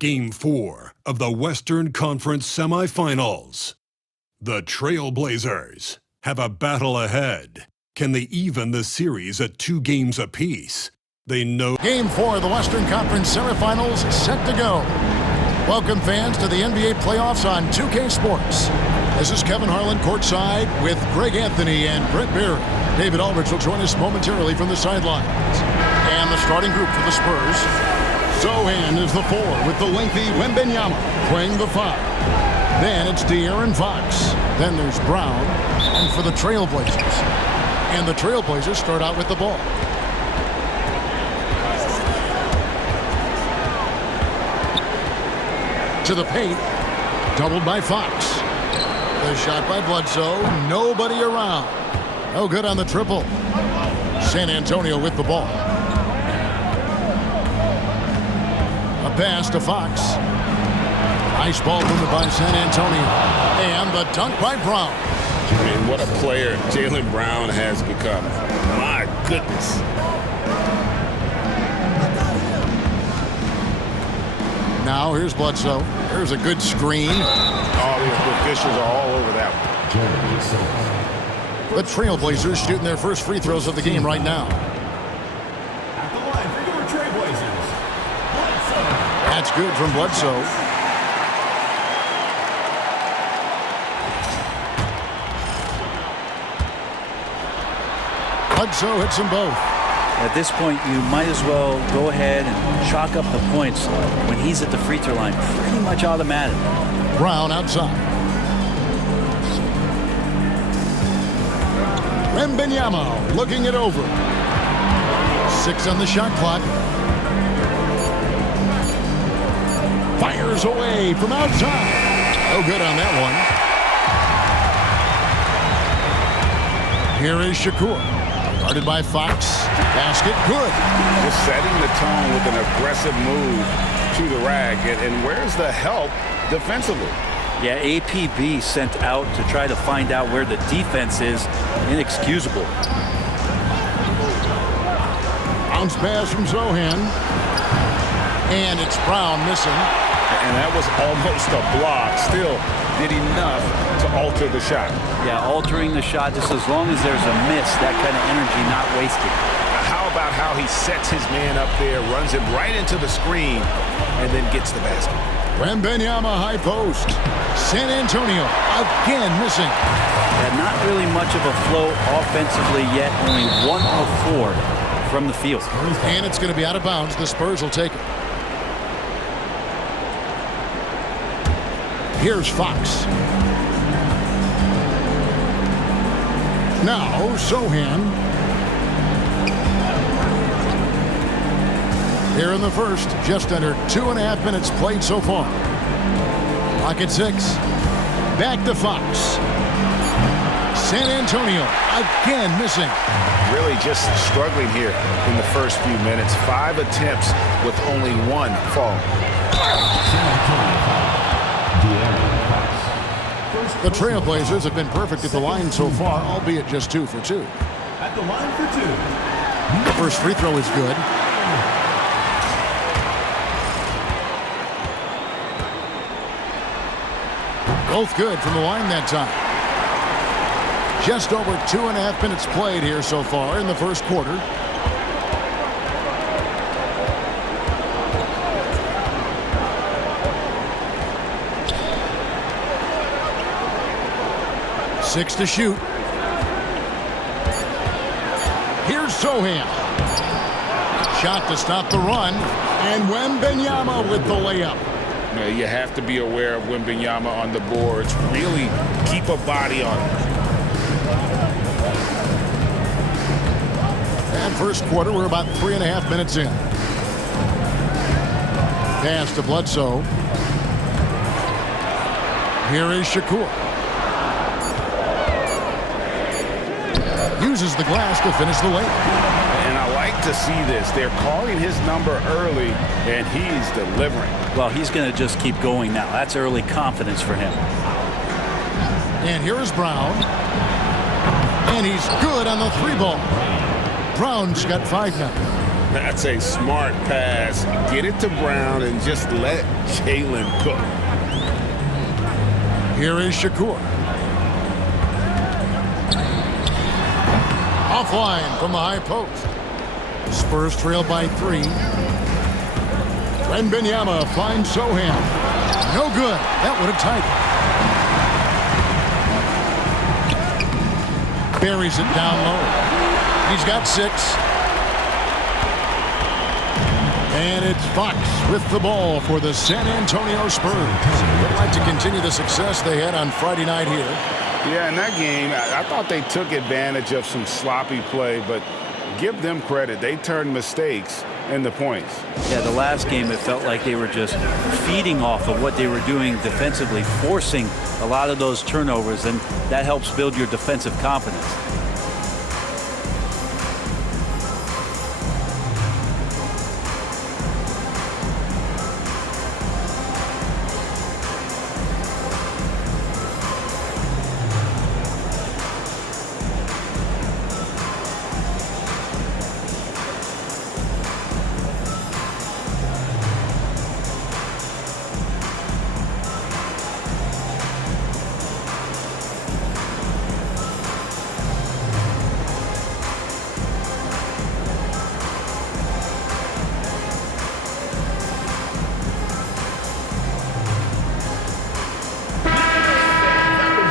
Game 4 of the Western Conference Semifinals. The Trailblazers have a battle ahead. Can they even the series at 2 games apiece? They know. Game 4 of the Western Conference Semifinals is set to go. Welcome fans to the NBA playoffs on 2K Sports. This is Kevin Harlan courtside with Greg Anthony and Brett Barry. David Aldridge will join us momentarily from the sidelines. And the starting group for the Spurs. Sohan is the 4 with the lengthy Wembanyama playing the 5. Then it's De'Aaron Fox. Then there's Brown. And for the Trailblazers. And the Trailblazers start out with the ball. To the paint. Doubled by Fox. The shot by Bledsoe. Nobody around. No good on the triple. San Antonio with the ball. A pass to Fox. Nice ball movement by San Antonio. And the dunk by Brown. I mean, what a player Jaylen Brown has become. My goodness. Now here's Bledsoe. There's a good screen. All the officials are all over that one. The Trailblazers shooting their first free throws of the game right now. At the line for your Trailblazers, Bledsoe. That's good from Bledsoe. Bledsoe hits them both. At this point, you might as well go ahead and chalk up the points when he's at the free throw line. Pretty much automatic. Brown outside. Wembanyama looking it over. 6 on the shot clock. Fires away from outside. No good on that one. Here is Shakur. Guarded by Fox. Basket good. Just setting the tone with an aggressive move to the rag. And where's the help defensively? Yeah, APB sent out to try to find out where the defense is. Inexcusable. Bounce pass from Sohan. And it's Brown missing. And that was almost a block. Still did enough to alter the shot. Yeah, altering the shot just as long as there's a miss, that kind of energy not wasted. How about how he sets his man up there, runs him right into the screen, and then gets the basket. Wembanyama high post. San Antonio again missing. Yeah, not really much of a flow offensively yet. Only 1 of 4 from the field. And it's going to be out of bounds. The Spurs will take it. Here's Fox. Now Sohan. Here in the first, just under 2.5 minutes played so far. Clock at 6. Back to Fox. San Antonio again missing. Really just struggling here in the first few minutes. 5 attempts with only 1 fall. The Trailblazers have been perfect at the line so far, albeit just 2 for 2. At the line for 2. The first free throw is good. Both good from the line that time. Just over 2.5 minutes played here so far in the first quarter. Six to shoot. Here's Sohan. Shot to stop the run. And Wembanyama with the layup. You have to be aware of Wembanyama on the boards. Really keep a body on him. And first quarter, we're about 3.5 minutes in. Pass to Bledsoe. Here is Shakur. Uses the glass to finish the layup. And I like to see this. They're calling his number early, and he's delivering. Well, he's going to just keep going now. That's early confidence for him. And here is Brown. And he's good on the 3 ball. Brown's got 5 now. That's a smart pass. Get it to Brown and just let Jalen cook. Here is Shakur. Offline from the high post. Spurs trail by 3. Wembanyama finds Sohan. No good. That would have tied it. Buries it down low. He's got 6. And it's Fox with the ball for the San Antonio Spurs. They'd like to continue the success they had on Friday night here. Yeah, in that game, I thought they took advantage of some sloppy play, but give them credit. They turned mistakes into points. Yeah, the last game, it felt like they were just feeding off of what they were doing defensively, forcing a lot of those turnovers, and that helps build your defensive confidence.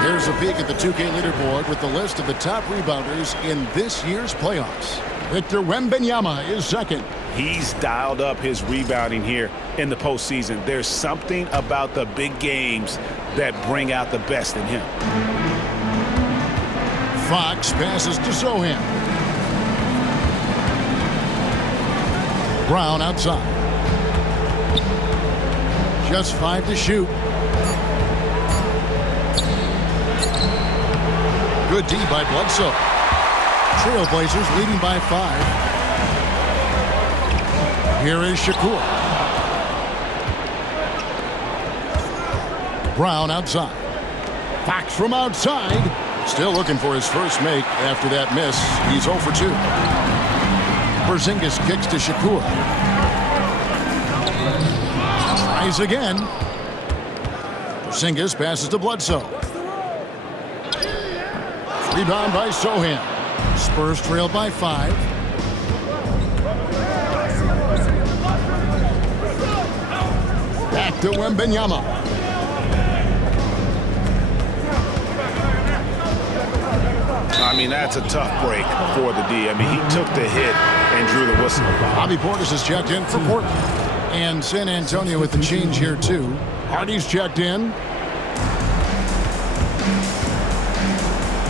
Here's a peek at the 2K leaderboard with the list of the top rebounders in this year's playoffs. Victor Wembanyama is second. He's dialed up his rebounding here in the postseason. There's something about the big games that bring out the best in him. Fox passes to Sohan. Brown outside. Just 5 to shoot. Good D by Bledsoe. Trailblazers leading by 5. Here is Shakur. Brown outside. Fox from outside. Still looking for his first make after that miss. He's 0 for 2. Porzingis kicks to Shakur. Tries again. Porzingis passes to Bledsoe. Rebound by Sohan. Spurs trail by 5. Back to Wembanyama. I mean, that's a tough break for the D. I mean, he took the hit and drew the whistle. Bobby Portis has checked in for Portland. And San Antonio with the change here, too. Hardy's checked in.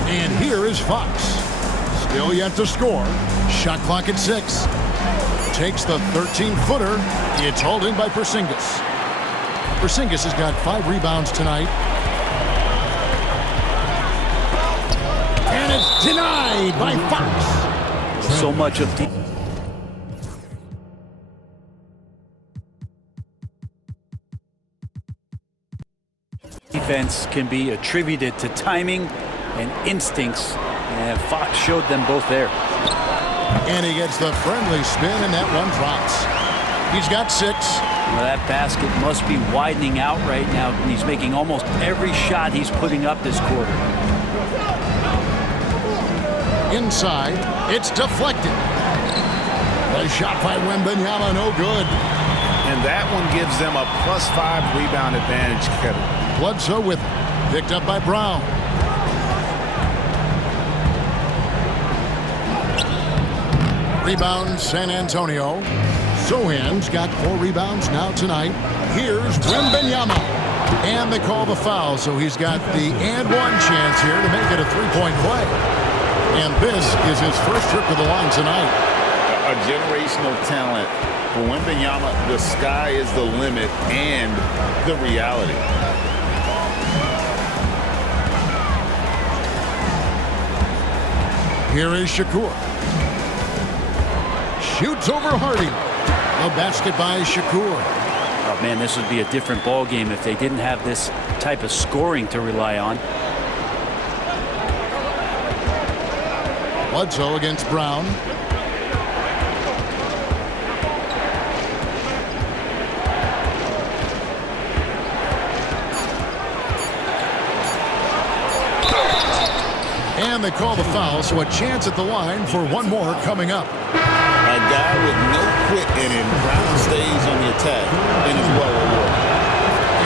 And here is Fox. Still yet to score. Shot clock at 6. Takes the 13-footer. It's hauled in by Porzingis. Porzingis has got 5 rebounds tonight. And it's denied by Fox. So much of defense can be attributed to timing and instincts, and Fox showed them both there. And he gets the friendly spin, and that one drops. He's got 6. Well, that basket must be widening out right now, and he's making almost every shot he's putting up this quarter. Inside, it's deflected. The shot by Wembanyama, no good. And that one gives them a +5 rebound advantage, Kevin. Bledsoe with it. Picked up by Brown. Rebound, San Antonio. Sohan's got 4 rebounds now tonight. Here's Wembanyama. And they call the foul, so he's got the and one chance here to make it a 3-point play. And this is his first trip to the line tonight. A generational talent. For Wembanyama, the sky is the limit and the reality. Here is Shakur. Shoots over Hardy. No basket by Shakur. Oh, man, this would be a different ball game if they didn't have this type of scoring to rely on. Bledsoe against Brown. And they call the foul, so a chance at the line for one more coming up. A guy with no quit in him. Brown stays on the attack and is well rewarded.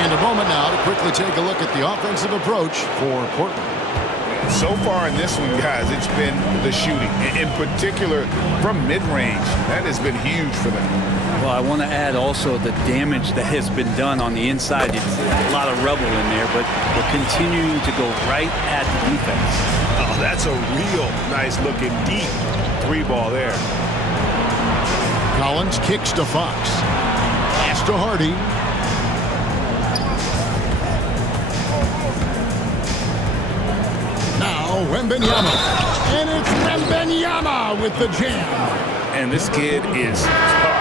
And a moment now to quickly take a look at the offensive approach for Portland. So far in this one, guys, it's been the shooting. In particular, from mid-range. That has been huge for them. Well, I want to add also the damage that has been done on the inside. It's a lot of rubble in there, but we're continuing to go right at the defense. Oh, that's a real nice-looking deep three ball there. Collins kicks to Fox. Pass to Hardy. Now Wembanyama. And it's Wembanyama with the jam. And this kid is tough.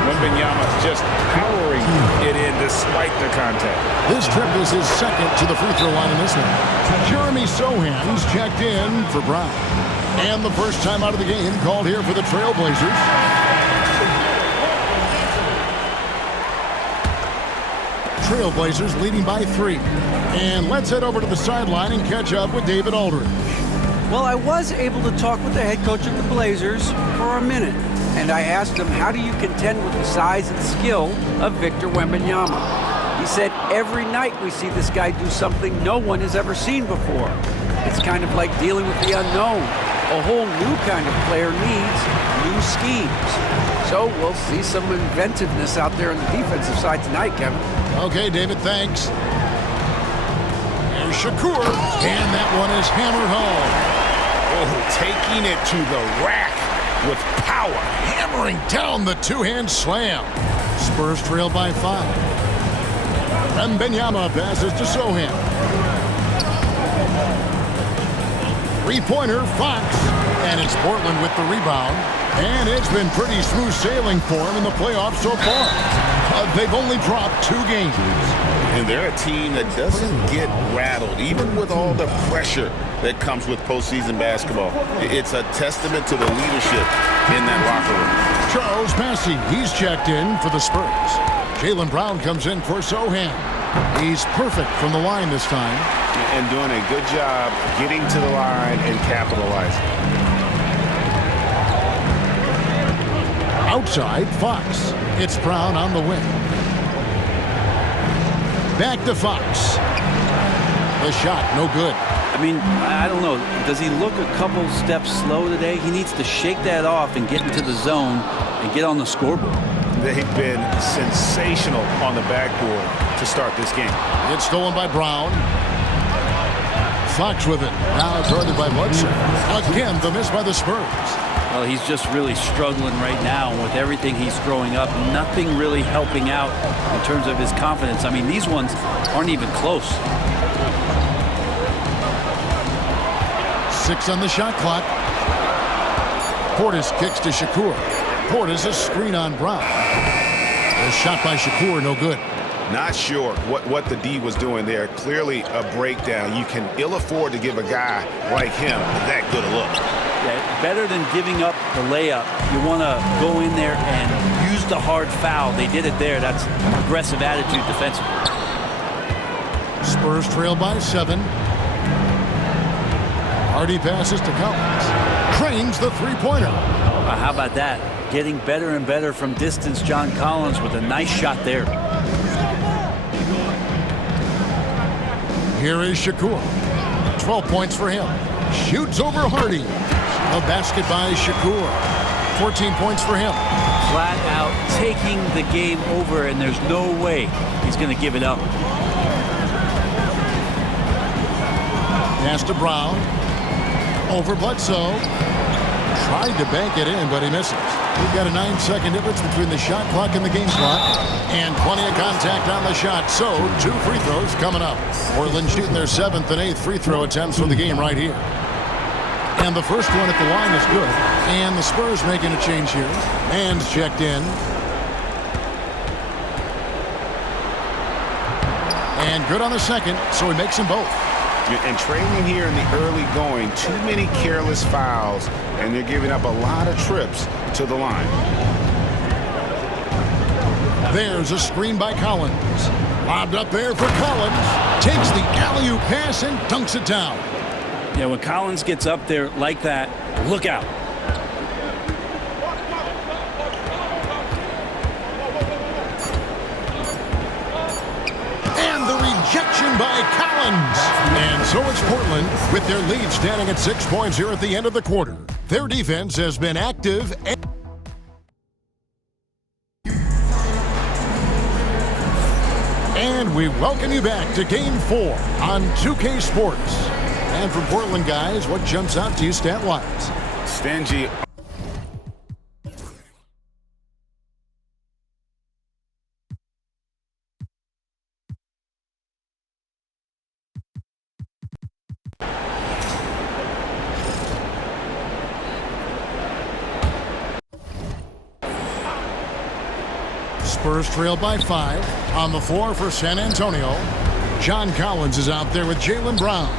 Wembanyama just powering it in despite the contact. This trip is his second to the free throw line in this one. Jeremy Sohan's checked in for Brown. And the first time out of the game called here for the Trailblazers. Trailblazers leading by 3. And let's head over to the sideline and catch up with David Aldridge. Well, I was able to talk with the head coach of the Blazers for a minute, and I asked him, how do you contend with the size and skill of Victor Wembanyama? He said, every night we see this guy do something no one has ever seen before. It's kind of like dealing with the unknown. A whole new kind of player needs new schemes. So we'll see some inventiveness out there on the defensive side tonight, Kevin. Okay, David, thanks. There's Shakur, and that one is hammered home. Oh, taking it to the rack with power. Hammering down the two-hand slam. Spurs trail by 5. Wembanyama passes to Sohan. Three-pointer, Fox. And it's Portland with the rebound. And it's been pretty smooth sailing for him in the playoffs so far. They've only dropped 2 games. And they're a team that doesn't get rattled, even with all the pressure that comes with postseason basketball. It's a testament to the leadership in that locker room. Charles Massey, he's checked in for the Spurs. Jaylen Brown comes in for Sohan. He's perfect from the line this time. And doing a good job getting to the line and capitalizing. Outside, Fox. It's Brown on the wing. Back to Fox. The shot, no good. I mean, I don't know. Does he look a couple steps slow today? He needs to shake that off and get into the zone and get on the scoreboard. They've been sensational on the backboard to start this game. It's stolen by Brown. Fox with it. Now guarded by Bledsoe. Again, the miss by the Spurs. Well, he's just really struggling right now with everything he's throwing up. Nothing really helping out in terms of his confidence. I mean, these ones aren't even close. 6 on the shot clock. Portis kicks to Shakur. Portis a screen on Brown. A shot by Shakur, no good. Not sure what the D was doing there. Clearly a breakdown. You can ill afford to give a guy like him that good a look. Yeah, better than giving up the layup. You want to go in there and use the hard foul. They did it there. That's aggressive attitude defensively. Spurs trail by 7. Hardy passes to Collins. Trains the three-pointer. How about that? Getting better and better from distance, John Collins with a nice shot there. Here is Shakur. 12 points for him. Shoots over Hardy. A basket by Shakur. 14 points for him. Flat out taking the game over, and there's no way he's going to give it up. Pass to Brown. Over Bledsoe. Tried to bank it in, but he misses. We've got a 9-second difference between the shot clock and the game clock. And plenty of contact on the shot. So, 2 free throws coming up. Portland shooting their 7th and 8th free throw attempts for the game right here. And the first one at the line is good. And the Spurs making a change here. Man's checked in. And good on the second, so he makes them both. And trailing here in the early going, too many careless fouls, and they're giving up a lot of trips to the line. There's a screen by Collins. Lobbed up there for Collins. Takes the alley-oop pass and dunks it down. Yeah, when Collins gets up there like that, look out. And the rejection by Collins. And so it's Portland with their lead standing at 6 points here at the end of the quarter. Their defense has been active. And we welcome you back to Game 4 on 2K Sports. And from Portland, guys, what jumps out to you stat-wise? Stingy. Spurs trail by 5. On the floor for San Antonio, John Collins is out there with Jaylen Brown.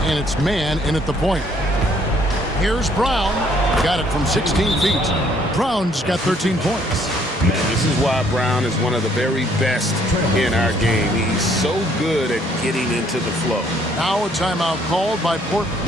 And it's man in at the point. Here's Brown. Got it from 16 feet. Brown's got 13 points. This is why Brown is one of the very best in our game. He's so good at getting into the flow. Now a timeout called by Portland.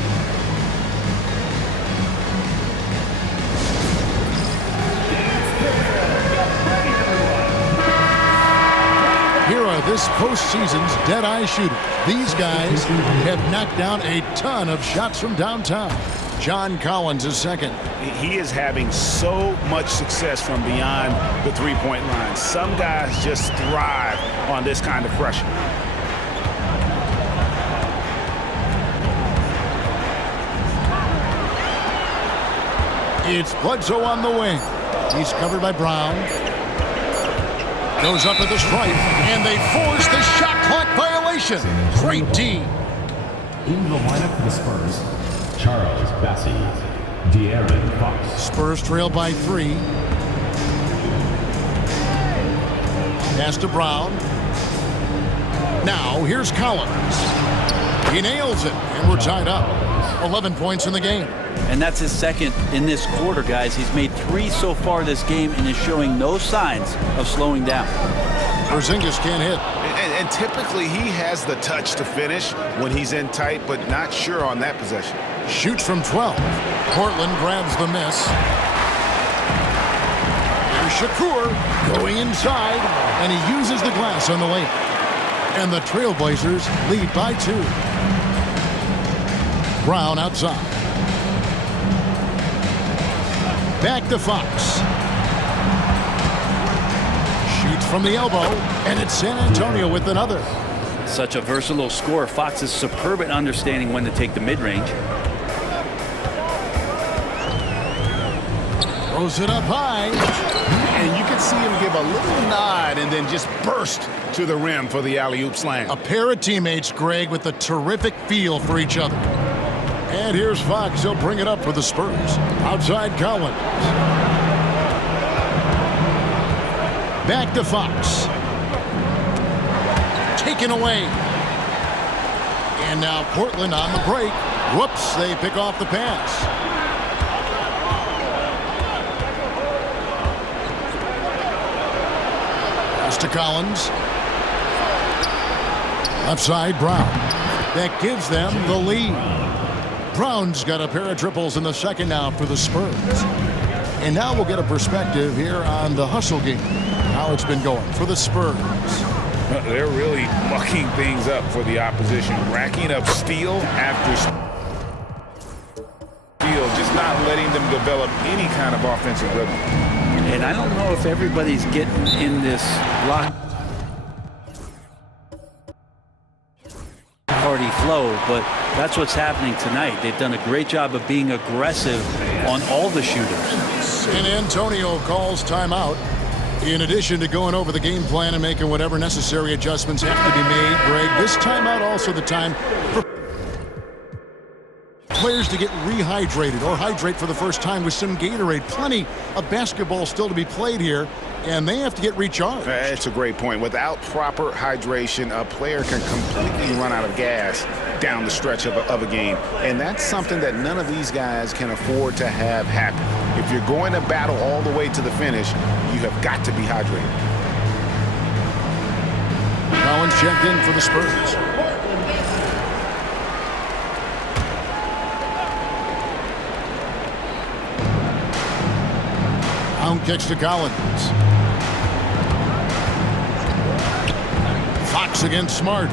Here are this postseason's dead-eye shooters. These guys have knocked down a ton of shots from downtown. John Collins is second. He is having so much success from beyond the three-point line. Some guys just thrive on this kind of pressure. It's Bledsoe on the wing. He's covered by Brown. Goes up at the stripe, and they force the shot clock violation. Great D. In the lineup for the Spurs, Charles Bassey, De'Aaron Fox. Spurs trail by 3. Pass to Brown. Now here's Collins. He nails it, and we're tied up. 11 points in the game. And that's his second in this quarter, guys. He's made 3 so far this game and is showing no signs of slowing down. Porzingis can't hit. And typically he has the touch to finish when he's in tight, but not sure on that possession. Shoots from 12. Portland grabs the miss. Here's Shakur going inside, and he uses the glass on the layup. And the Trailblazers lead by 2. Brown outside. Back to Fox. Shoots from the elbow, and it's San Antonio with another. Such a versatile scorer. Fox is superb at understanding when to take the mid-range. Throws it up high. And you can see him give a little nod and then just burst to the rim for the alley-oop slam. A pair of teammates, Greg, with a terrific feel for each other. And here's Fox. He'll bring it up for the Spurs. Outside Collins. Back to Fox. Taken away. And now Portland on the break. Whoops, they pick off the pass. Pass to Collins. Outside Brown. That gives them the lead. Brown's got a pair of triples in the second now for the Spurs. And now we'll get a perspective here on the hustle game. How it's been going for the Spurs. They're really mucking things up for the opposition, racking up steal after steal, just not letting them develop any kind of offensive rhythm. And I don't know if everybody's getting in this block party flow, but that's what's happening tonight. They've done a great job of being aggressive on all the shooters. San Antonio calls timeout. In addition to going over the game plan and making whatever necessary adjustments have to be made, Greg, this timeout also the time for players to get rehydrated or hydrate for the first time with some Gatorade. Plenty of basketball still to be played here, and they have to get recharged. That's a great point. Without proper hydration, a player can completely run out of gas down the stretch of a game. And that's something that none of these guys can afford to have happen. If you're going to battle all the way to the finish, you have got to be hydrated. Collins checked in for the Spurs. kicks to Collins. Fox against Smart.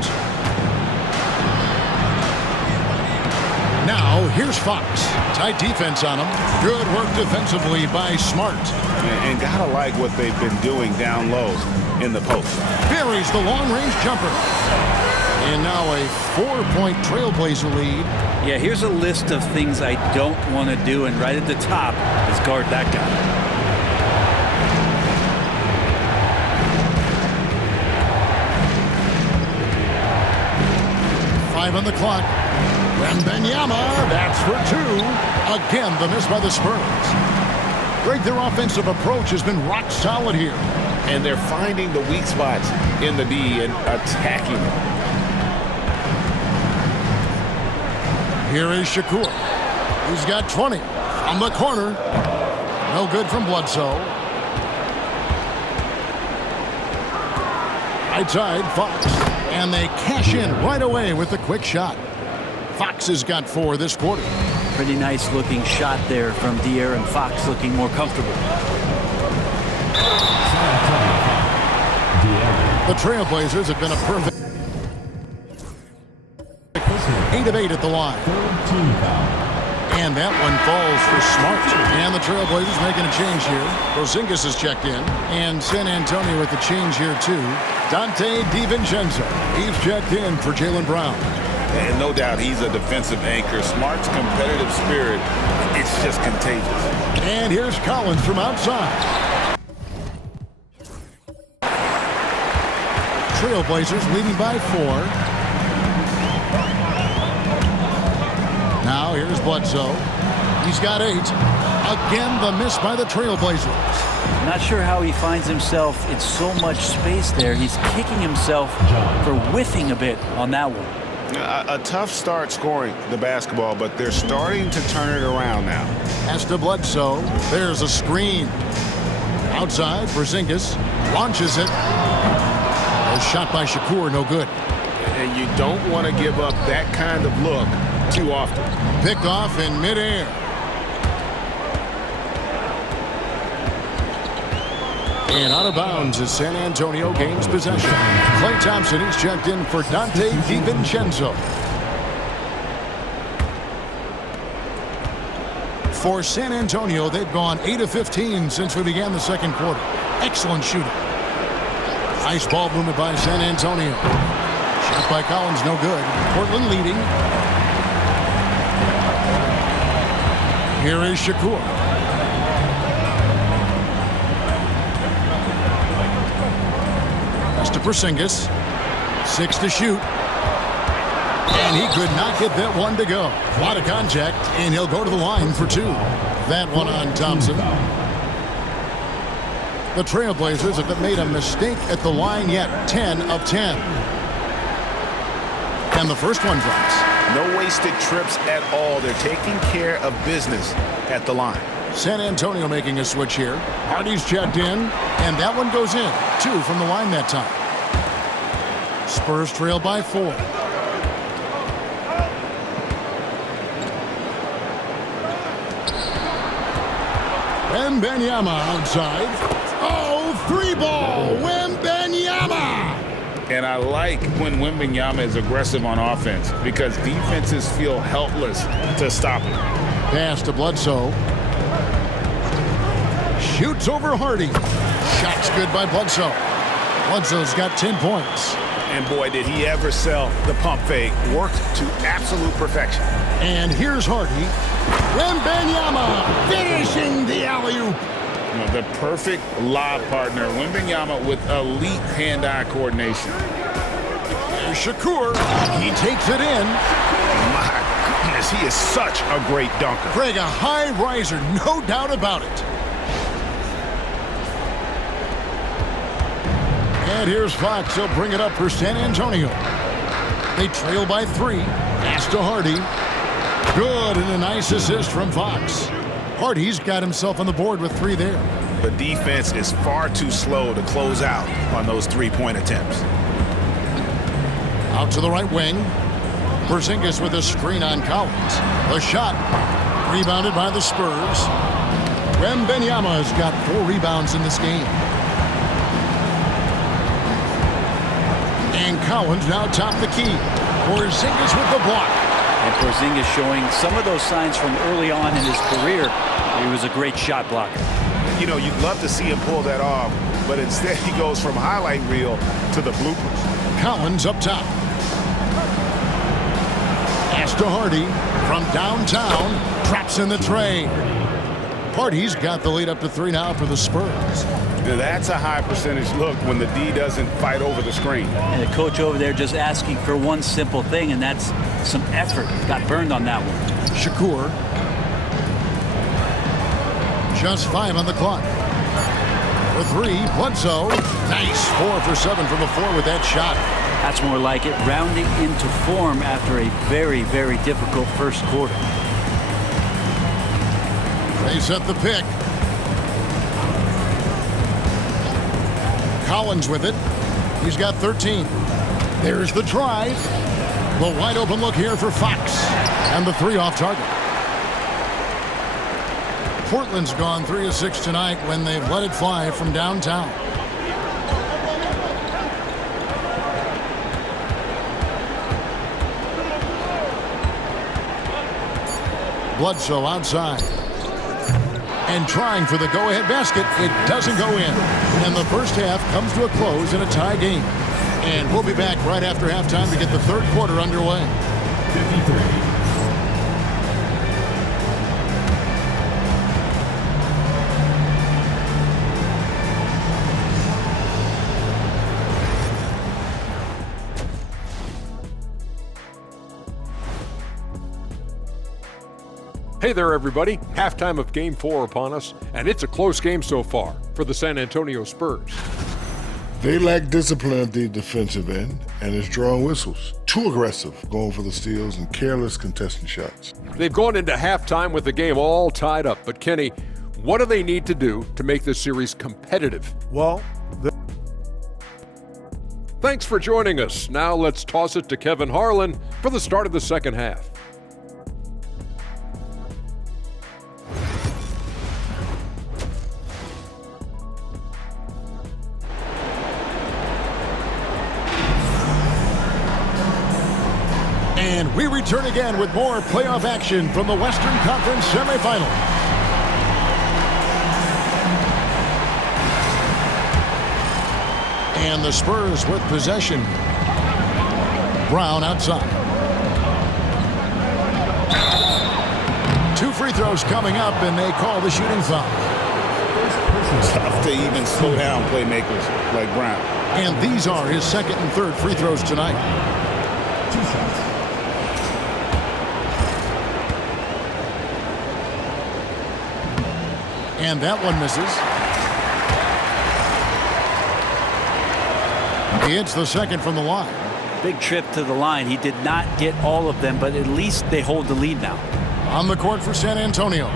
Now, here's Fox. Tight defense on him. Good work defensively by Smart. And gotta like what they've been doing down low in the post. Buries the long-range jumper. And now a 4-point Trailblazer lead. Yeah, here's a list of things I don't want to do, and right at the top is guard that guy. 5 on the clock. Wembanyama, that's for 2. Again, the miss by the Spurs. Greg, their offensive approach has been rock solid here. And they're finding the weak spots in the D and attacking it. Here is Shakur. He's got 20 from the corner. No good from Bledsoe. Right side, Fox. And they cash in right away with a quick shot. Fox has got 4 this quarter. Pretty nice looking shot there from De'Aaron Fox, looking more comfortable. The Trailblazers have been a perfect 8 of 8 at the line. And that one falls for Smart. And the Trailblazers making a change here. Porzingis has checked in. And San Antonio with the change here too. Dante DiVincenzo. He's checked in for Jaylen Brown. And no doubt he's a defensive anchor. Smart's competitive spirit, it's just contagious. And here's Collins from outside. Trailblazers leading by 4. Now here's Bledsoe. He's got 8. Again, the miss by the Trailblazers. Not sure how he finds himself in so much space there. He's kicking himself for whiffing a bit on that one. A tough start scoring the basketball, but they're starting to turn it around now. As to Bledsoe, there's a screen. Outside, Porzingis launches it. A shot by Shakur, no good. And you don't want to give up that kind of look too often. Picked off in midair. And out of bounds as San Antonio gains possession. Klay Thompson is checked in for Dante DiVincenzo. For San Antonio, they've gone 8 of 15 since we began the second quarter. Excellent shooting. Nice ball movement by San Antonio. Shot by Collins, no good. Portland leading. Here is Shakur. Pass to Porzingis. 6 to shoot. And he could not get that one to go. A lot of contact, and he'll go to the line for 2. That one on Thompson. The Trailblazers have made a mistake at the line yet. 10 of 10. And the first one drops. No wasted trips at all. They're taking care of business at the line. San Antonio making a switch here. Hardy's checked in, and that one goes in. 2 from the line that time. Spurs trail by 4. Wembanyama outside. Oh, 3-ball. Wembanyama. And I like when Wembanyama is aggressive on offense because defenses feel helpless to stop him. Pass to Bledsoe. Shoots over Hardy. Shot's good by Bledsoe. Bledsoe's got 10 points. And boy, did he ever sell the pump fake. Worked to absolute perfection. And here's Hardy. Wembanyama finishing the alley-oop. You know, the perfect lob partner. Wembanyama with elite hand-eye coordination. Here's Shakur. He takes it in. My goodness, he is such a great dunker. Greg, a high riser, no doubt about it. And here's Fox. He'll bring it up for San Antonio. They trail by 3. Pass to Hardy. Good, and a nice assist from Fox. Hardy's got himself on the board with 3 there. The defense is far too slow to close out on those 3-point attempts. Out to the right wing. Porzingis with a screen on Collins. The shot rebounded by the Spurs. Wembanyama's got 4 rebounds in this game. And Collins now top the key. Porzingis with the block. And Porzingis showing some of those signs from early on in his career. He was a great shot blocker. You know, you'd love to see him pull that off, but instead he goes from highlight reel to the bloopers. Collins up top. Pass to Hardy from downtown. Traps in the tray. Hardy's got the lead up to 3 now for the Spurs. That's a high percentage look when the D doesn't fight over the screen. And the coach over there just asking for one simple thing, and that's some effort. Got burned on that one. Shakur. Just 5 on the clock. For 3, Bledsoe. Nice. 4 for 7 from the floor with that shot. That's more like it. Rounding into form after a very, very difficult first quarter. They set the pick. Collins with it. He's got 13. There's the drive. The wide open look here for Fox. And the 3 off target. Portland's gone 3 of 6 tonight when they've let it fly from downtown. Bledsoe outside. And trying for the go-ahead basket. It doesn't go in. And the first half comes to a close in a tie game. And we'll be back right after halftime to get the third quarter underway. 53. Hey there, everybody. Halftime of Game 4 upon us, and it's a close game so far for the San Antonio Spurs. They lack discipline at the defensive end, and it's drawing whistles. Too aggressive, going for the steals, and careless contesting shots. They've gone into halftime with the game all tied up, but Kenny, what do they need to do to make this series competitive? Well, Thanks for joining us. Now let's toss it to Kevin Harlan for the start of the second half. And we return again with more playoff action from the Western Conference semifinal. And the Spurs with possession. Brown outside. 2 free throws coming up, and they call the shooting foul. Tough to even slow down playmakers like Brown. And these are his second and third free throws tonight. 2 shots. And that one misses. He hits the second from the line. Big trip to the line. He did not get all of them, but at least they hold the lead now. On the court for San Antonio.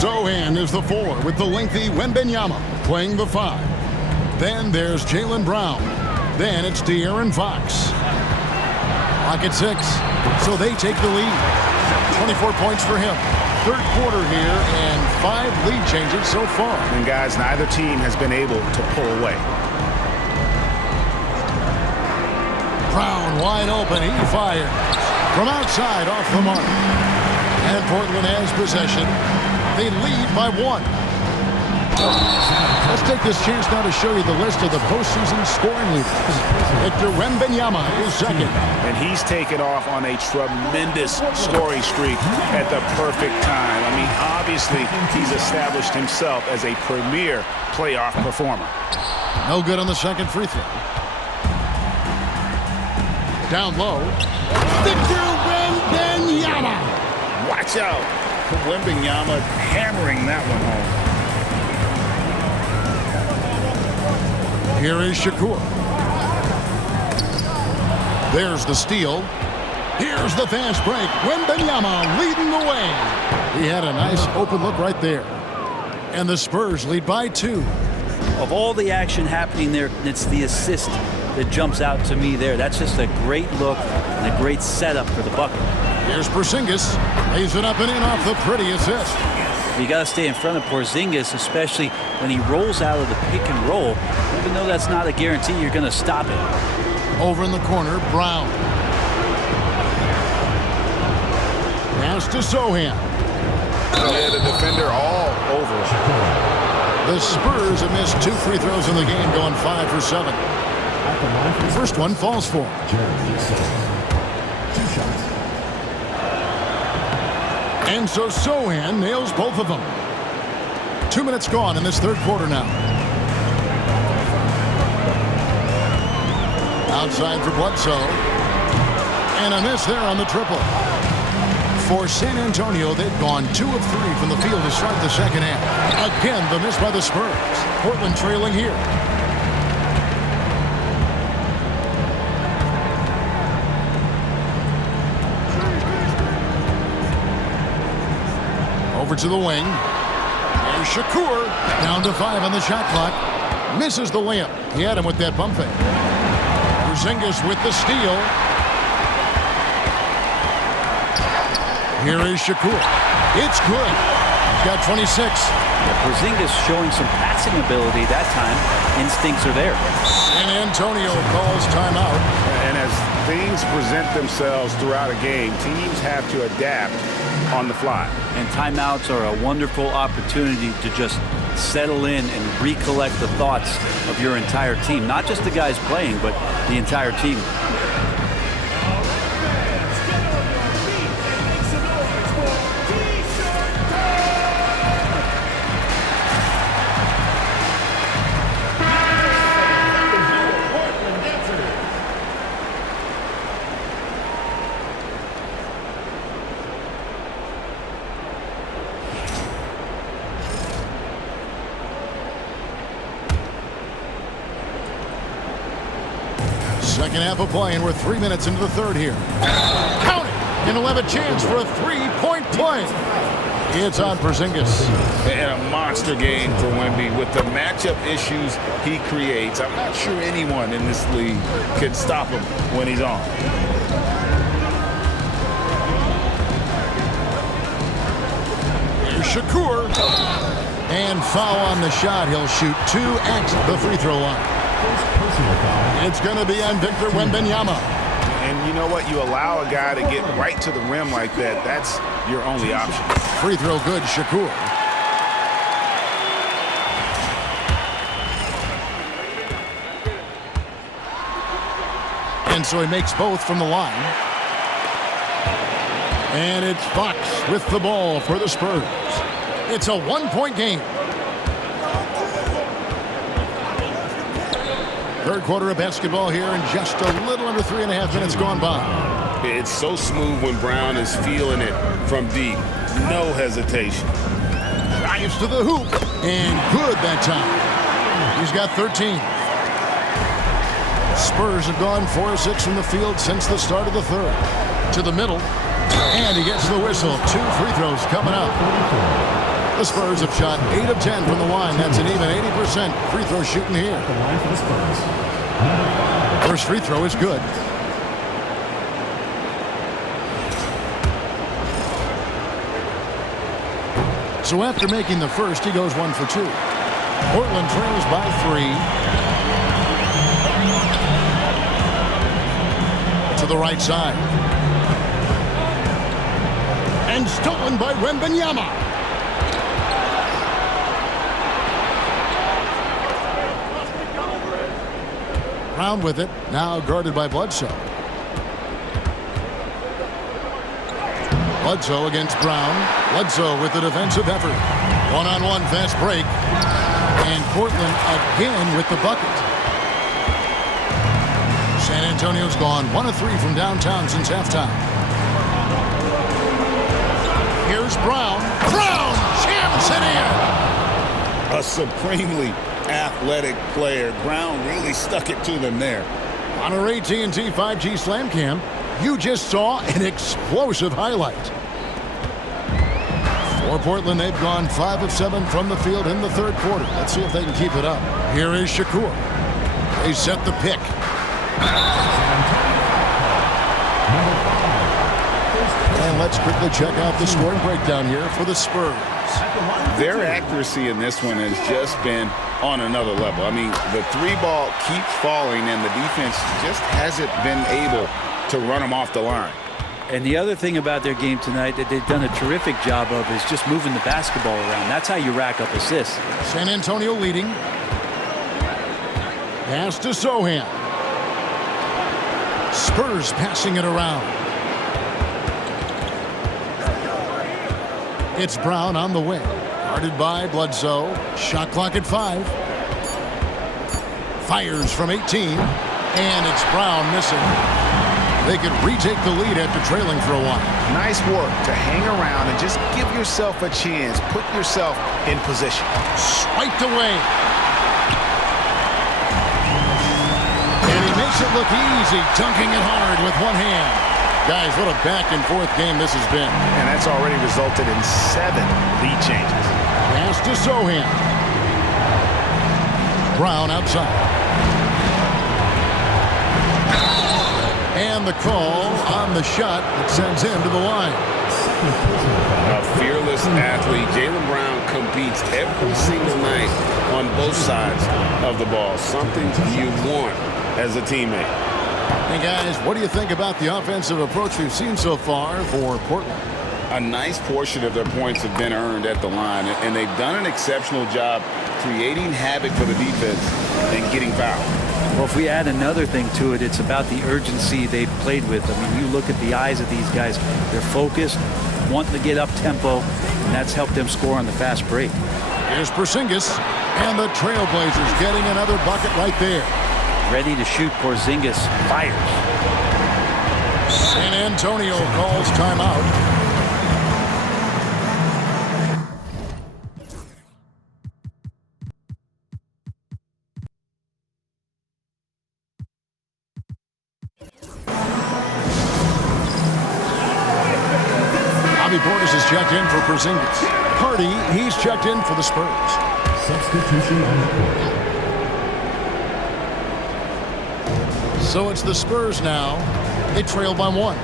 Sohan is the 4 with the lengthy Wembanyama playing the 5. Then there's Jaylen Brown. Then it's De'Aaron Fox. Clock at 6. So they take the lead. 24 points for him. Third quarter here and 5 lead changes so far. And guys, neither team has been able to pull away. Brown wide open. He fires from outside off the mark. And Portland has possession. They lead by 1. Let's take this chance now to show you the list of the postseason scoring leaders. Victor Wembanyama is second. And he's taken off on a tremendous scoring streak at the perfect time. I mean, obviously, he's established himself as a premier playoff performer. No good on the second free throw. Down low. Victor Wembanyama. Watch out. Wembanyama hammering that one home. Here is Shakur. There's the steal. Here's the fast break. Wembanyama leading the way. He had a nice open look right there. And the Spurs lead by 2. Of all the action happening there, it's the assist that jumps out to me there. That's just a great look and a great setup for the bucket. Here's Porzingis. Lays it up and in off the pretty assist. You got to stay in front of Porzingis, especially when he rolls out of the pick and roll. Even though that's not a guarantee, you're going to stop it. Over in the corner, Brown. Pass to Sohan. Yeah, the defender all over. The Spurs have missed 2 free throws in the game, going 5 for 7. First one falls for him. 2 shots. And so Sohan nails both of them. 2 minutes gone in this third quarter now. Outside for Bledsoe. And a miss there on the triple. For San Antonio, they've gone 2 of 3 from the field to start the second half. Again, the miss by the Spurs. Portland trailing here. Over to the wing. There's Shakur. Down to 5 on the shot clock. Misses the layup. He had him with that pump fake. Porzingis with the steal. Here is Shakur. It's good. He's got 26. Yeah, Porzingis showing some passing ability that time. Instincts are there. San Antonio calls timeout. And as things present themselves throughout a game, teams have to adapt on the fly. And timeouts are a wonderful opportunity to just settle in and recollect the thoughts of your entire team. Not just the guys playing, but the entire team. Second half of play, and we're 3 minutes into the third here. Count it! And he'll have a chance for a 3-point play. It's on Porzingis. And a monster game for Wemby with the matchup issues he creates. I'm not sure anyone in this league can stop him when he's on. Here's Shakur. And foul on the shot. He'll shoot 2 at the free throw line. It's going to be on Victor Wembanyama. And you know what? You allow a guy to get right to the rim like that. That's your only option. Free throw good, Shakur. And so he makes both from the line. And it's Fox with the ball for the Spurs. It's a 1-point game. Third quarter of basketball here, and just a little under 3.5 minutes gone by. It's so smooth when Brown is feeling it from deep. No hesitation. Drives to the hoop, and good that time. He's got 13. Spurs have gone 4 of 6 from the field since the start of the third. To the middle, and he gets the whistle. 2 free throws coming up. The Spurs have shot 8 of 10 from the line. That's an even 80% free throw shooting here. First free throw is good. So after making the first, he goes 1 for 2. Portland trails by 3. To the right side. And stolen by Wembanyama. Brown with it, now guarded by Bledsoe. Bledsoe against Brown. Bledsoe with the defensive effort. One-on-one fast break. And Portland again with the bucket. San Antonio's gone 1 of 3 from downtown since halftime. Here's Brown. Brown jams it in. A supremely athletic player. Brown really stuck it to them there. On our AT&T 5G Slam Cam, you just saw an explosive highlight. For Portland, they've gone 5 of 7 from the field in the third quarter. Let's see if they can keep it up. Here is Shakur. They set the pick. And let's quickly check out the scoring breakdown here for the Spurs. Their accuracy in this one has just been on another level. I mean, the three ball keeps falling, and the defense just hasn't been able to run them off the line. And the other thing about their game tonight that they've done a terrific job of is just moving the basketball around. That's how you rack up assists. San Antonio leading. Pass to Sohan. Spurs passing it around. It's Brown on the wing. Guarded by Bledsoe. Shot clock at 5. Fires from 18. And it's Brown missing. They could retake the lead after trailing for a while. Nice work to hang around and just give yourself a chance. Put yourself in position. Swiped away. And he makes it look easy, dunking it hard with one hand. Guys, what a back-and-forth game this has been. And that's already resulted in 7 lead changes. Pass to Sohan. Brown outside. And the call on the shot that sends him to the line. A fearless athlete. Jaylen Brown competes every single night on both sides of the ball. Something you want as a teammate. Hey, guys, what do you think about the offensive approach we've seen so far for Portland? A nice portion of their points have been earned at the line, and they've done an exceptional job creating havoc for the defense and getting fouled. Well, if we add another thing to it, it's about the urgency they've played with. I mean, you look at the eyes of these guys. They're focused, wanting to get up tempo, and that's helped them score on the fast break. Here's Porzingis, and the Trailblazers getting another bucket right there. Ready to shoot. Porzingis fires. San Antonio calls timeout. Portis is checked in for Porzingis. Hardy, he's checked in for the Spurs. Substitution on the court. So it's the Spurs now. They trail by 1.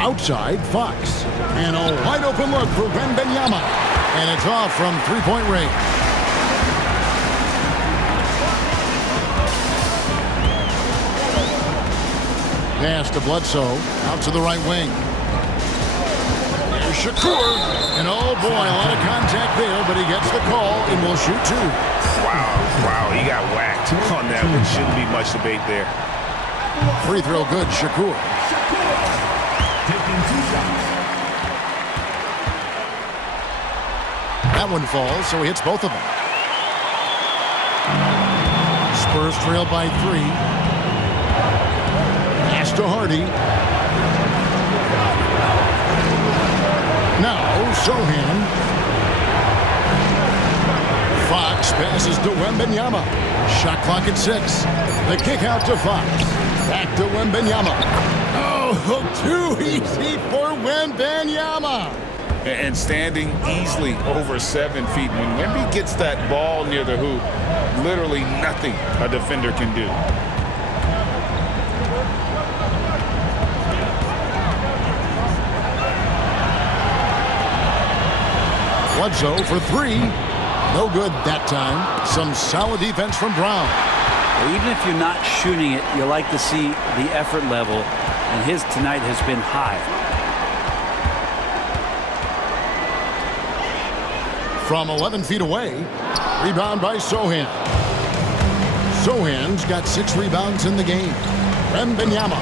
Outside, Fox. And a wide open look for Wembanyama. And it's off from three-point range. Pass to Bledsoe, out to the right wing. Here's Shakur, and oh boy, a lot of contact there, but he gets the call and will shoot 2. Wow, he got whacked on that one. Shouldn't be much debate there. Free throw good, Shakur. Taking 2 shots. That one falls, so he hits both of them. Spurs trail by 3. Pass to Hardy. Now, Sohan. Fox passes to Wembanyama. Shot clock at 6. The kick out to Fox. Back to Wembanyama. Oh, too easy for Wembanyama. And standing easily over 7 feet. When Wemby gets that ball near the hoop, literally nothing a defender can do. Bledsoe for 3. No good that time. Some solid defense from Brown. Even if you're not shooting it, you like to see the effort level, and his tonight has been high. From 11 feet away, rebound by Sohan. Sohan's got 6 rebounds in the game. Wembanyama,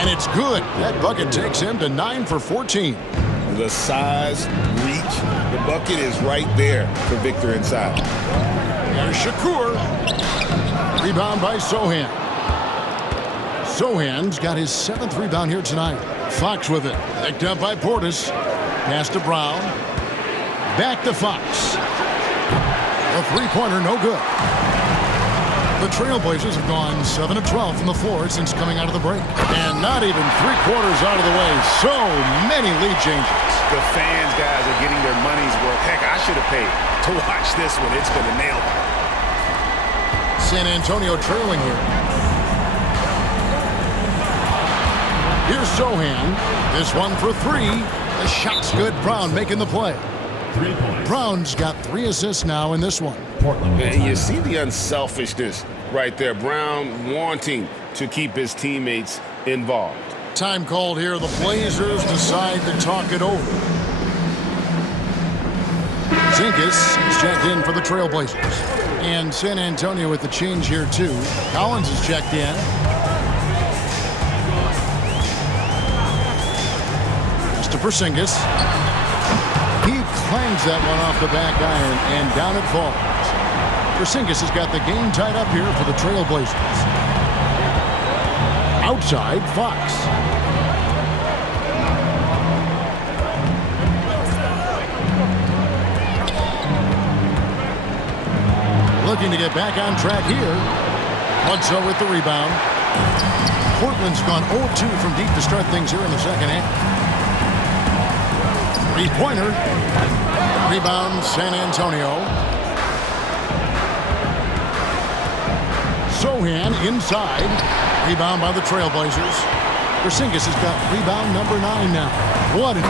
and it's good. That bucket takes him to 9 for 14. The size, reach, the bucket is right there for Victor inside. There's Shakur. Rebound by Sohan. Sohan's got his 7th rebound here tonight. Fox with it. Picked up by Portis. Pass to Brown. Back to Fox. A three-pointer, no good. The Trailblazers have gone 7 of 12 from the floor since coming out of the break. And not even 3/4 out of the way. So many lead changes. The fans, guys, are getting their money's worth. Heck, I should have paid to watch this one. It's been a nail. San Antonio trailing here. Here's Sohan. This one for three. The shot's good. Brown making the play. 3 points. Brown's got 3 assists now in this one. Portland with a And you timeout. see the unselfishness right there. Brown wanting to keep his teammates involved. Time called here. The Blazers decide to talk it over. Zinkas is checked in for the Trailblazers. And San Antonio with the change here, too. Collins is checked in. Mr. Porzingis. He clangs that one off the back iron, and down it falls. Porzingis has got the game tied up here for the Trailblazers. Outside, Fox. Looking to get back on track here. Bledsoe with the rebound. Portland's gone 0-2 from deep to start things here in the second half. Three-pointer. Rebound, San Antonio. Sohan inside. Rebound by the Trailblazers. Porzingis has got rebound number 9 now. What an...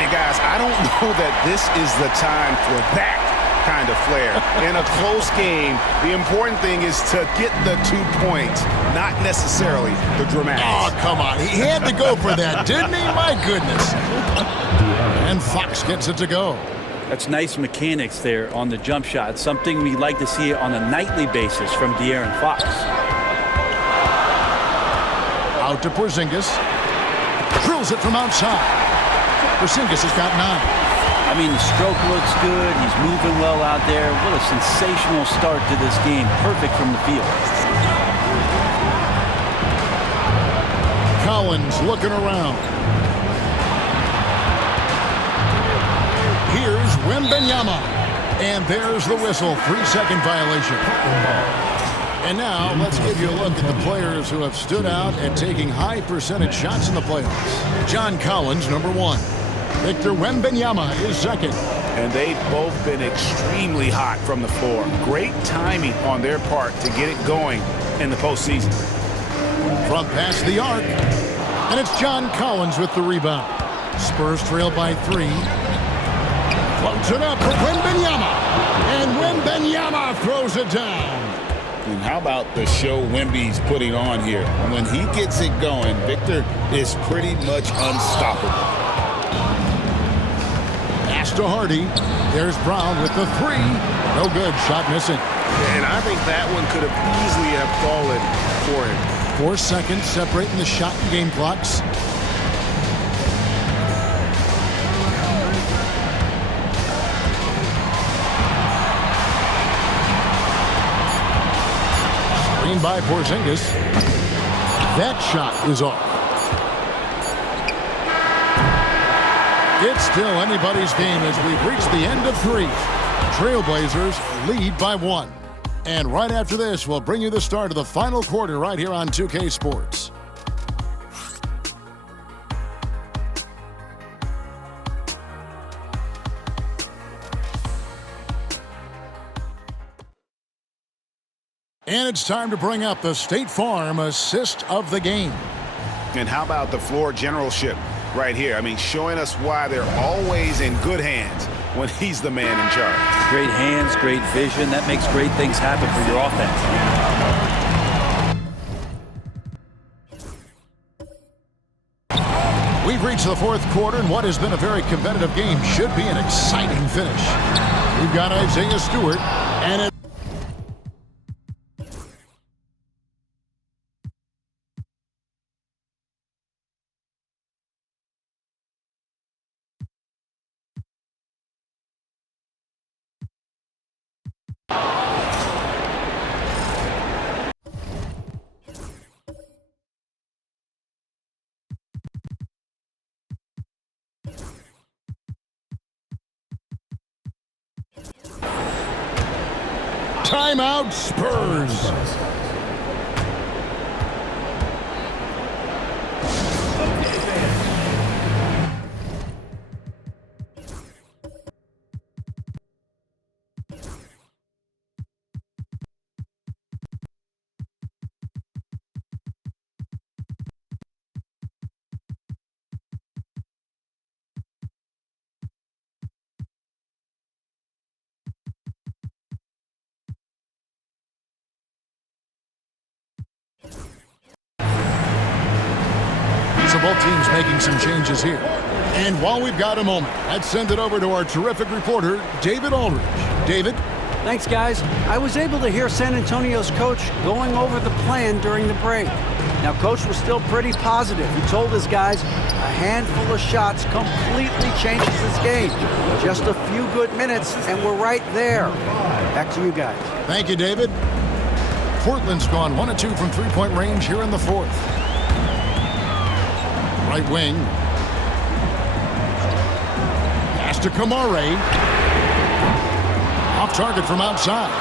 And guys, I don't know that this is the time for that kind of flair. In a close game, the important thing is to get the 2 points, not necessarily the dramatics. Oh, come on. He had to go for that, didn't he? My goodness. And Fox gets it to go. That's nice mechanics there on the jump shot. Something we like to see on a nightly basis from De'Aaron Fox. Out to Porzingis. Drills it from outside. Porzingis has got 9. I mean, the stroke looks good. He's moving well out there. What a sensational start to this game. Perfect from the field. Collins looking around. Here's Wembanyama. And there's the whistle. 3-second violation. And now let's give you a look at the players who have stood out at taking high percentage shots in the playoffs. John Collins, number 1. Victor Wembanyama is second. And they've both been extremely hot from the floor. Great timing on their part to get it going in the postseason. From past the arc. And it's John Collins with the rebound. Spurs trail by 3. Floats it up for Wembanyama. And Wembanyama throws it down. And how about the show Wemby's putting on here? When he gets it going, Victor is pretty much unstoppable. Pass to Hardy. There's Brown with the 3. No good. Shot missing. And I think that one could have easily have fallen for him. 4 seconds separating the shot and game clocks. Screen by Porzingis. That shot is off. It's still anybody's game as we've reached the end of 3. Trailblazers lead by 1. And right after this, we'll bring you the start of the final quarter right here on 2K Sports. And it's time to bring up the State Farm assist of the game. And how about the floor generalship right here? I mean, showing us why they're always in good hands when he's the man in charge. Great hands, great vision. That makes great things happen for your offense. We've reached the 4th quarter, and what has been a very competitive game should be an exciting finish. We've got Isaiah Stewart, and it timeout, Spurs. both teams making some changes here. And while we've got a moment, let's send it over to our terrific reporter, David Aldridge. David? Thanks, guys. I was able to hear San Antonio's coach going over the plan during the break. Now, Coach was still pretty positive. He told his guys a handful of shots completely changes this game. Just a few good minutes, and we're right there. Back to you guys. Thank you, David. Portland's gone 1 of 2 from three-point range here in the fourth. Right wing. Pass to Kamare. Off target from outside.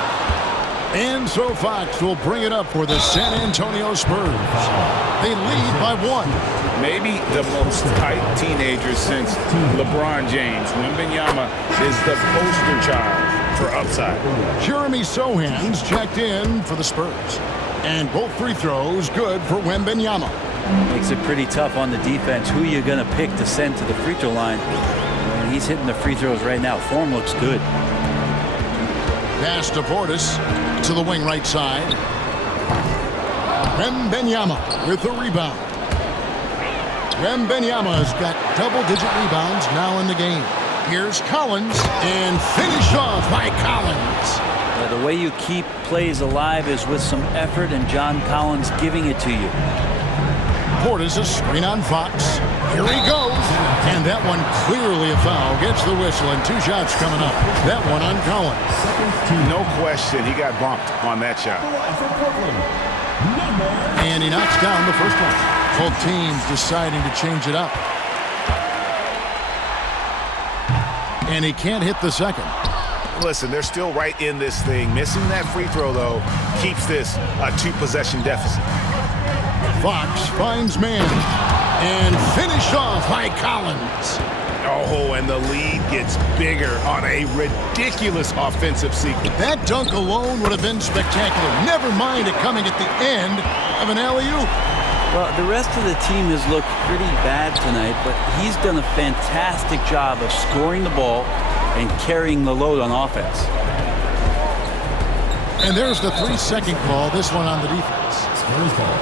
And so Fox will bring it up for the San Antonio Spurs. They lead by 1. Maybe the most hyped teenager since LeBron James. Wembanyama is the poster child for upside. Jeremy Sohan's checked in for the Spurs. And both free throws good for Wembanyama. Makes it pretty tough on the defense. Who you're going to pick to send to the free throw line. And he's hitting the free throws right now. Form looks good. Pass to Portis to the wing right side. Wembanyama with the rebound. Wembanyama's got double-digit rebounds now in the game. Here's Collins, and finished off by Collins. The way you keep plays alive is with some effort, and John Collins giving it to you. Portis a screen on Fox. Here he goes. And that one clearly a foul. Gets the whistle, and 2 shots coming up. That one on Collins. No question, he got bumped on that shot. And he knocks down the first one. Both teams deciding to change it up. And he can't hit the second. Listen, they're still right in this thing. Missing that free throw, though, keeps this a 2-possession deficit. Fox finds man. And finished off by Collins. Oh, and the lead gets bigger on a ridiculous offensive sequence. That dunk alone would have been spectacular. Never mind it coming at the end of an alley-oop. Well, the rest of the team has looked pretty bad tonight, but he's done a fantastic job of scoring the ball and carrying the load on offense. And there's the 3-second call, this one on the defense. Spurs ball.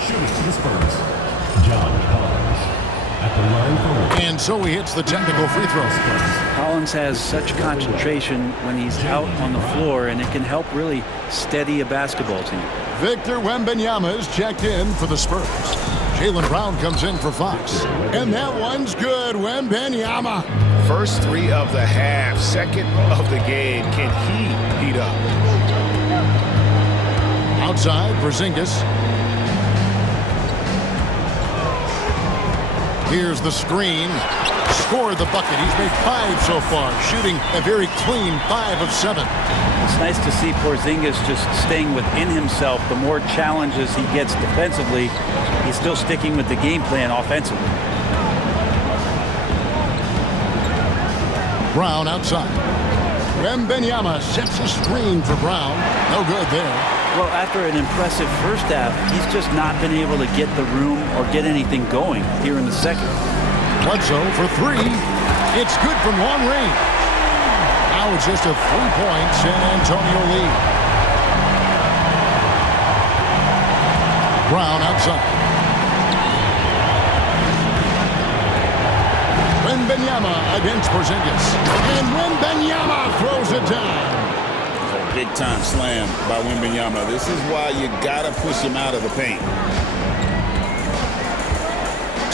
Shooting to the Spurs, John Collins at the line for 1. And so he hits the technical free throw. Collins has such concentration when he's out on the floor, and it can help really steady a basketball team. Victor Wembanyama is checked in for the Spurs. Jaylen Brown comes in for Fox. And that one's good. Wembanyama. First 3 of the half, second of the game. Can he heat up? Outside, Porzingis. Here's the screen. Scored the bucket. He's made 5 so far, shooting a very clean 5 of 7. It's nice to see Porzingis just staying within himself. The more challenges he gets defensively, he's still sticking with the game plan offensively. Brown outside. Wembanyama sets a screen for Brown. No good there. Well, after an impressive first half, he's just not been able to get the room or get anything going here in the second. Bledsoe for 3. It's good from long range. Now it's just a 3-point San Antonio lead. Brown outside. Wembanyama against Porzingis. And Wembanyama throws it down. Big-time slam by Wembanyama. This is why you got to push him out of the paint.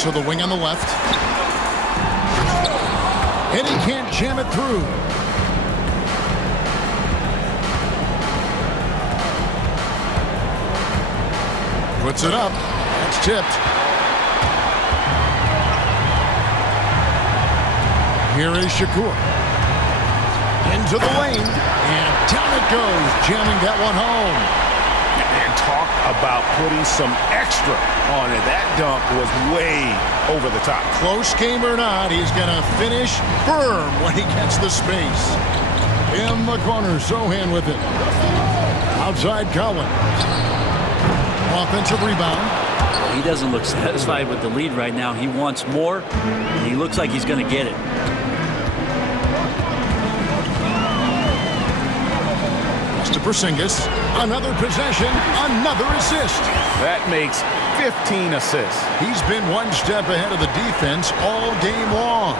To the wing on the left. And he can't jam it through. Puts it up. It's tipped. Here is Shakur. Into the lane. And down it goes. Jamming that one home. And talk about putting some extra on it. That dunk was way over the top. Close game or not, he's going to finish firm when he gets the space. In the corner, Sohan with it. Outside Collins. Offensive rebound. He doesn't look satisfied with the lead right now. He wants more, and he looks like he's going to get it. Pass to Porzingis. Another possession, another assist. That makes 15 assists. He's been one step ahead of the defense all game long.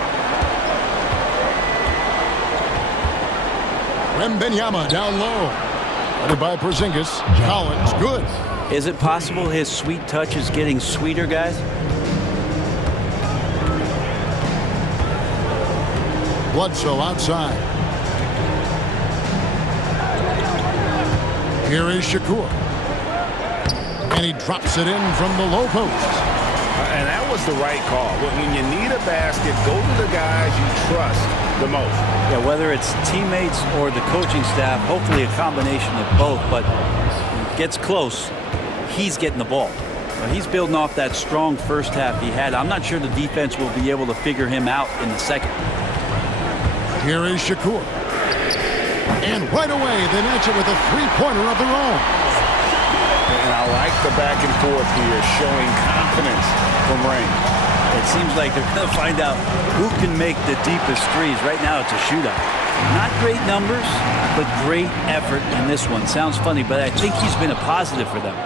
Wembanyama down low. Headed by Porzingis. Collins, good. Is it possible his sweet touch is getting sweeter, guys? Bledsoe outside. Here is Shakur. And he drops it in from the low post. And that was the right call. When you need a basket, go to the guys you trust the most. Yeah, whether it's teammates or the coaching staff, hopefully a combination of both, but gets close, he's getting the ball. He's building off that strong first half he had. I'm not sure the defense will be able to figure him out in the second. Here is Shakur. And right away, they match it with a three-pointer of their own. And I like the back and forth here, showing confidence from Rain. It seems like they're going to find out who can make the deepest threes. Right now, it's a shootout. Not great numbers, but great effort in this one. Sounds funny, but I think he's been a positive for them.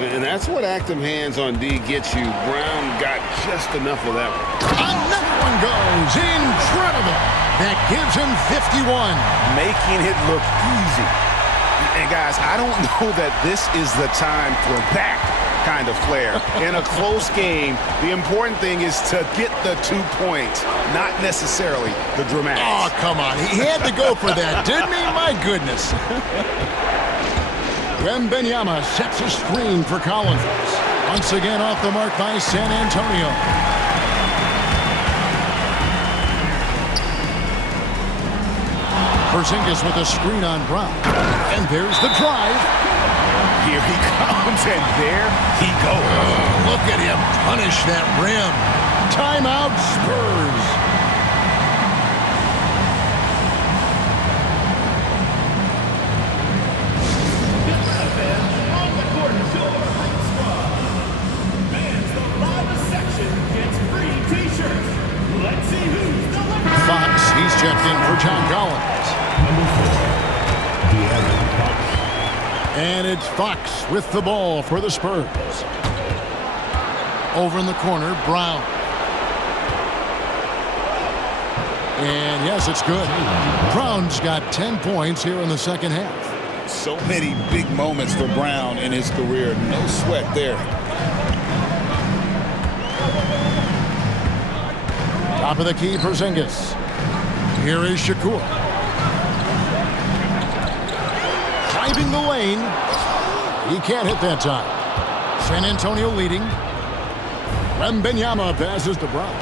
And that's what active hands on D gets you. Brown got just enough of that one. Another one goes. Incredible. That gives him 51. Making it look easy. And guys, I don't know that this is the time for that kind of flair. In a close game, the important thing is to get the 2 points, not necessarily the dramatics. Oh, come on. He had to go for that, didn't he? My goodness. Wembanyama sets a screen for Collins. Once again off the mark by San Antonio. Porzingis with a screen on Brown. And there's the drive. Here he comes, and there he goes. Look at him punish that rim. Timeout, Spurs. Fox, he's checked in for John Collins. Number 4, De'Aaron Fox. And it's Fox with the ball for the Spurs. Over in the corner, Brown. And yes, it's good. Brown's got 10 points here in the second half. So many big moments for Brown in his career. No sweat there. Top of the key, Porzingis. Here is Shakur. Driving the lane. He can't hit that time. San Antonio leading. Wembanyama passes to Brown.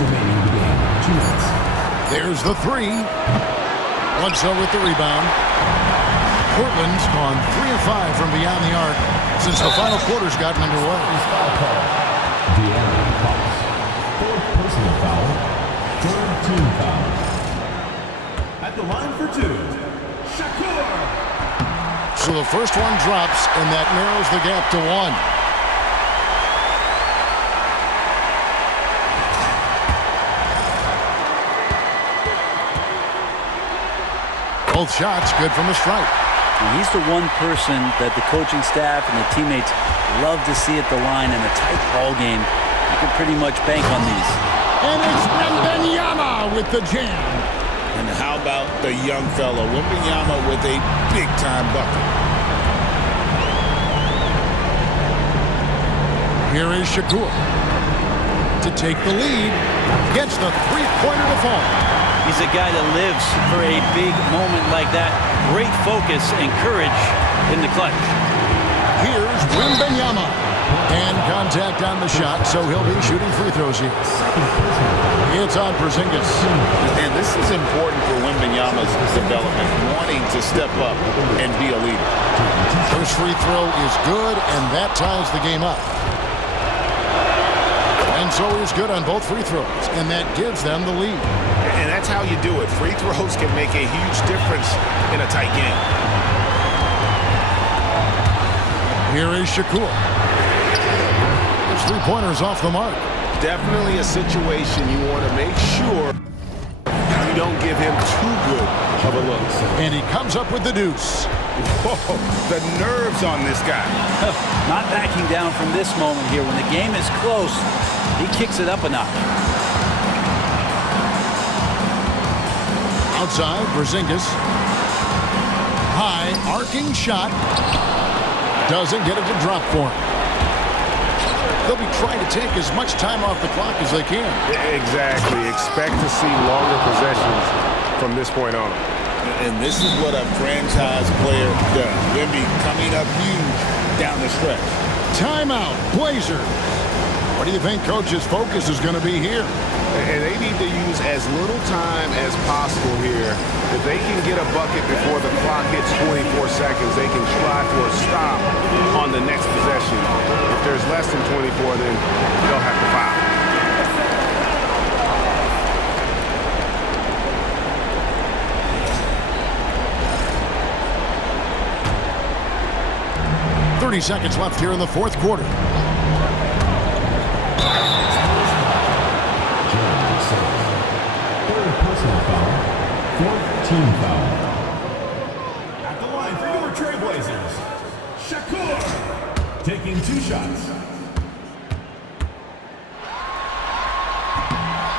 Remaining in the game. 2 minutes. There's the three. Bledsoe with the rebound. Portland's gone 3 of 5 from beyond the arc since the final quarter's gotten underway. De'Aaron Fox. 4th personal foul. 3rd team foul. At the line for 2, Shakur. So the first one drops, and that narrows the gap to 1. Both shots good from the stripe. And he's the one person that the coaching staff and the teammates love to see at the line in a tight ball game. You can pretty much bank on these. And it's Wembanyama with the jam. And how about the young fellow, Wembanyama, with a big-time bucket. Here is Shakur to take the lead. Gets the three-pointer to fall. He's a guy that lives for a big moment like that. Great focus and courage in the clutch. Here's Wembanyama. And contact on the shot, so he'll be shooting free throws here. It's on Porzingis. And this is important for Wembanyama's development, wanting to step up and be a leader. First free throw is good, and that ties the game up. And so he's good on both free throws, and that gives them the lead. And that's how you do it. Free throws can make a huge difference in a tight game. Here is Shakur. those three-pointers off the mark. Definitely a situation you want to make sure you don't give him too good of a look. And he comes up with the deuce. Whoa, the nerves on this guy. Not backing down from this moment here. When the game is close, he kicks it up a notch. Outside, Porzingis. High, arcing shot. Doesn't get it to drop for him. They'll be trying to take as much time off the clock as they can. Exactly. Expect to see longer possessions from this point on. And this is what a franchise player does. Wemby coming up huge down the stretch. Timeout, Blazers. What do you think Coach's focus is going to be here? And they need to use as little time as possible here. If they can get a bucket before the clock hits 24 seconds, they can try for a stop on the next possession. If there's less than 24, then they'll have to foul. Seconds left here in the fourth quarter. Third personal foul. Fourth team foul. At the line for your Trailblazers, Shakur taking 2 shots.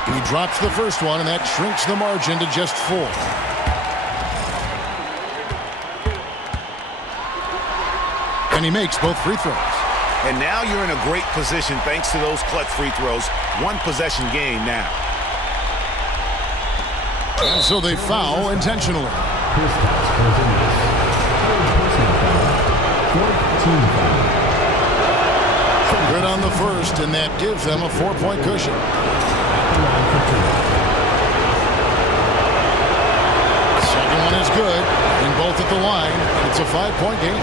He drops the first one, and that shrinks the margin to just 4. And he makes both free throws. And now you're in a great position thanks to those clutch free throws. One possession game now. And so they foul intentionally. Good on the first, and that gives them a 4-point cushion. Second one is good, and both at the line. It's a 5-point game.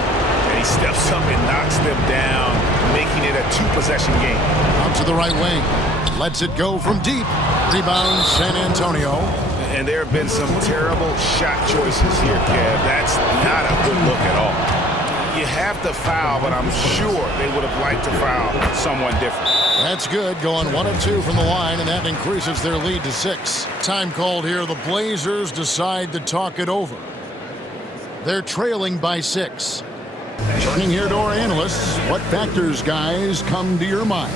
He steps up and knocks them down, making it a 2-possession game. Out to the right wing. Lets it go from deep. Rebound, San Antonio. And there have been some terrible shot choices here, Kev. That's not a good look at all. You have to foul, but I'm sure they would have liked to foul someone different. That's good. Going 1 of 2 from the line, and that increases their lead to 6. Time called here. The Blazers decide to talk it over. They're trailing by 6. Turning here to our analysts, what factors, guys, come to your mind?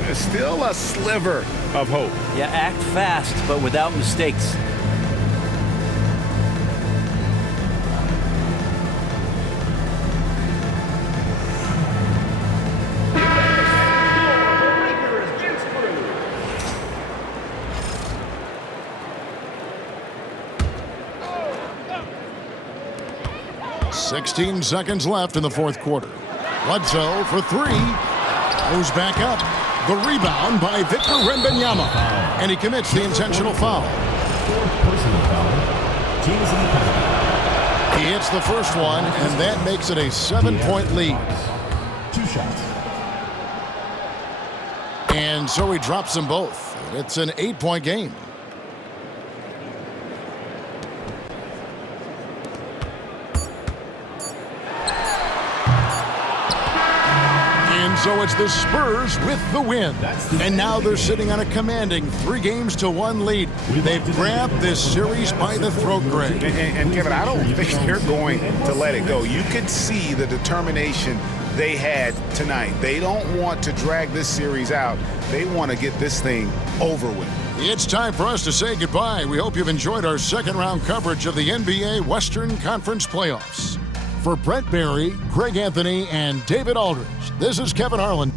There's still a sliver of hope. Yeah, act fast, but without mistakes. Sixteen seconds left in the fourth quarter. Bledsoe for 3. Goes back up. The rebound by Victor Wembanyama. And he commits the intentional foul. Fourth personal foul. Teams in the penalty. He hits the first one, and that makes it a 7-point lead. 2 shots. And so he drops them both. It's an 8-point game. So it's the Spurs with the win. And now they're sitting on a commanding 3-1 lead. They've grabbed this series by the throat, Greg. And Kevin, I don't think they're going to let it go. You could see the determination they had tonight. They don't want to drag this series out. They want to get this thing over with. It's time for us to say goodbye. We hope you've enjoyed our second-round coverage of the NBA Western Conference Playoffs. For Brent Barry, Greg Anthony, and David Aldridge, this is Kevin Harlan.